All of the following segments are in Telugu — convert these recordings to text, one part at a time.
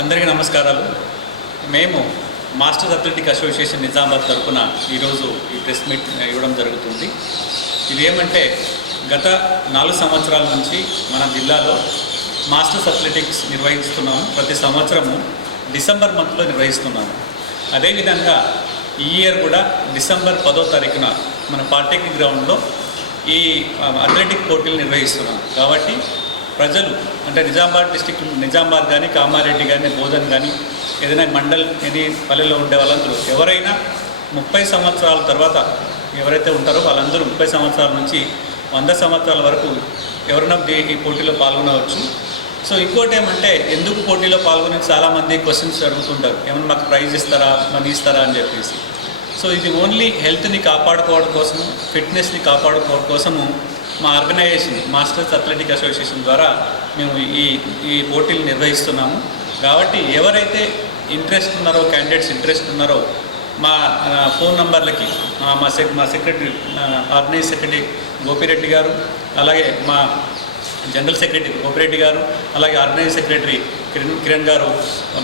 అందరికీ నమస్కారాలు. మేము మాస్టర్స్ అథ్లెటిక్ అసోసియేషన్ నిజామాబాద్ తరఫున ఈరోజు ఈ ప్రెస్ మీట్ ఇవ్వడం జరుగుతుంది. ఇది ఏమంటే గత నాలుగు సంవత్సరాల నుంచి మన జిల్లాలో మాస్టర్స్ అథ్లెటిక్స్ నిర్వహిస్తున్నాము. ప్రతి సంవత్సరము డిసెంబర్ మంత్లో నిర్వహిస్తున్నాము. అదేవిధంగా ఈ ఇయర్ కూడా డిసెంబర్ పదో తారీఖున మన పాలిటెక్నిక్ గ్రౌండ్లో ఈ అథ్లెటిక్ పోటీలు నిర్వహిస్తున్నాం కాబట్టి ప్రజలు అంటే నిజామాబాద్ డిస్టిక్ నిజామాబాద్ కానీ కామారెడ్డి కానీ బోధన్ కానీ ఏదైనా మండల్ ఎనీ పల్లెల్లో ఉండే వాళ్ళందరూ ఎవరైనా ముప్పై సంవత్సరాల తర్వాత ఎవరైతే ఉంటారో వాళ్ళందరూ ముప్పై సంవత్సరాల నుంచి వంద సంవత్సరాల వరకు ఎవరైనా ఈ పోటీలో పాల్గొనవచ్చు. సో ఇంకోటి ఏమంటే ఎందుకు పోటీలో పాల్గొని చాలామంది క్వశ్చన్స్ అడుగుతుంటారు. ఏమైనా మాకు ప్రైజ్ ఇస్తారా మనీ ఇస్తారా అని చెప్పేసి. సో ఇది ఓన్లీ హెల్త్ని కాపాడుకోవడం కోసము ఫిట్నెస్ని కాపాడుకోవడం కోసము మా ఆర్గనైజేషన్ మాస్టర్స్ అథ్లెటిక్ అసోసియేషన్ ద్వారా మేము ఈ ఈ పోటీలు నిర్వహిస్తున్నాము. కాబట్టి ఎవరైతే ఇంట్రెస్ట్ ఉన్నారో క్యాండిడేట్స్ ఇంట్రెస్ట్ ఉన్నారో మా ఫోన్ నంబర్లకి మా సెక్ మా సెక్రటరీ ఆర్గనైజ్ సెక్రటరీ గోపిరెడ్డి గారు అలాగే మా జనరల్ సెక్రటరీ గోపిరెడ్డి గారు అలాగే ఆర్గనైజ్ సెక్రటరీ కిరణ్ కిరణ్ గారు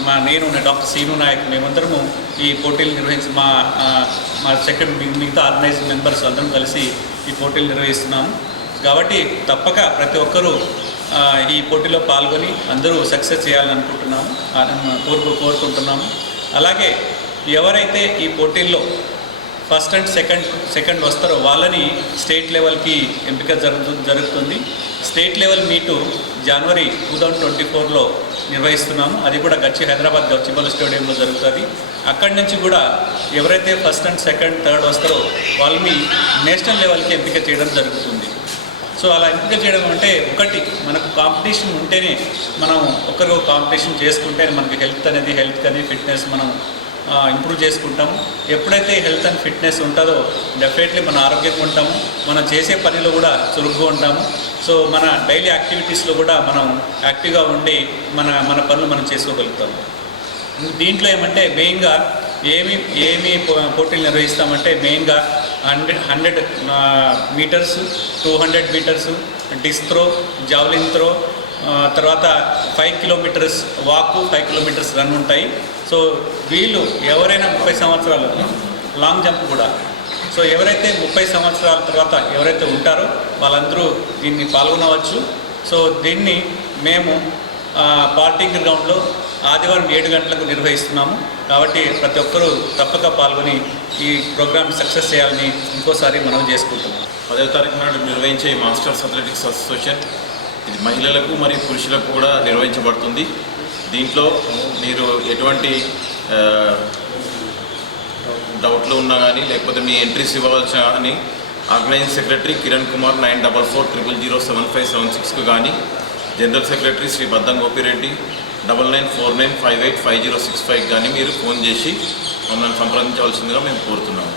మా నేను డాక్టర్ సీను నాయక్ మేమందరము ఈ పోటీలు నిర్వహించి మా మా సెక్రటరీ మిగతా ఆర్గనైజ్ మెంబర్స్ అందరం కలిసి ఈ పోటీలు నిర్వహిస్తున్నాము. కాబట్టి తప్పక ప్రతి ఒక్కరూ ఈ పోటీలో పాల్గొని అందరూ సక్సెస్ చేయాలని అనుకుంటున్నాము కోరుకు కోరుకుంటున్నాము. అలాగే ఎవరైతే ఈ పోటీల్లో ఫస్ట్ అండ్ సెకండ్ సెకండ్ వస్తారో వాళ్ళని స్టేట్ లెవెల్కి ఎంపిక జరుగు జరుగుతుంది. స్టేట్ లెవెల్ మీటు జనవరి టూ థౌజండ్ ట్వంటీ ఫోర్లో నిర్వహిస్తున్నాము. అది కూడా గచ్చి హైదరాబాద్ గచ్చిబౌలి స్టేడియంలో జరుగుతుంది. అక్కడి నుంచి కూడా ఎవరైతే ఫస్ట్ అండ్ సెకండ్ థర్డ్ వస్తారో వాళ్ళని నేషనల్ లెవెల్కి ఎంపిక చేయడం జరుగుతుంది. సో అలా ఎంపిక చేయడం అంటే ఒకటి మనకు కాంపిటీషన్ ఉంటేనే మనం ఒకరు కాంపిటీషన్ చేసుకుంటే మనకి హెల్త్ అనేది హెల్త్ కానీ ఫిట్నెస్ మనం ఇంప్రూవ్ చేసుకుంటాము. ఎప్పుడైతే హెల్త్ అండ్ ఫిట్నెస్ ఉంటుందో డెఫినెట్లీ మన ఆరోగ్యంగా ఉంటాము. మనం చేసే పనిలో కూడా చురుగ్గా ఉంటాము. సో మన డైలీ యాక్టివిటీస్లో కూడా మనం యాక్టివ్గా ఉండి మన మన పనులు మనం చేసుకోగలుగుతాము. దీంట్లో ఏమంటే మెయిన్గా ఏమి ఏమి పో- పోటీలు నిర్వహిస్తామంటే మెయిన్గా hundred hundred metres two hundred metres disc throw javelin throw తర్వాత five kilometres walk five kilometres run ఉంటాయి. సో వీళ్ళు ఎవరైనా ముప్పై సంవత్సరాలు లాంగ్ జంప్ కూడా. సో ఎవరైతే ముప్పై సంవత్సరాల తర్వాత ఎవరైతే ఉంటారో వాళ్ళందరూ దీన్ని పాల్గొనవచ్చు. సో దీన్ని మేము పార్టీ గ్రౌండ్లో ఆదివారం ఏడు గంటలకు నిర్వహిస్తున్నాము. కాబట్టి ప్రతి ఒక్కరూ తప్పక పాల్గొని ఈ ప్రోగ్రామ్ సక్సెస్ చేయాలని ఇంకోసారి మనం చేసుకుంటున్నాం. పదవ తారీఖు నాడు నిర్వహించే మాస్టర్స్ అథ్లెటిక్స్ అసోసియేషన్ ఇది మహిళలకు మరియు పురుషులకు కూడా నిర్వహించబడుతుంది. దీంట్లో మీరు ఎటువంటి డౌట్లు ఉన్నా కానీ లేకపోతే మీ ఎంట్రీస్ ఇవ్వవలసిన కానీ organising secretary Kiran Kumar nine double four triple zero seven five seven సిక్స్కు కానీ general secretary Shri Baddam Gopireddy double nine four nine five eight five zero six five కానీ మీరు ఫోన్ చేసి మమ్మల్ని సంప్రదించవలసిందిగా మేము కోరుతున్నాము.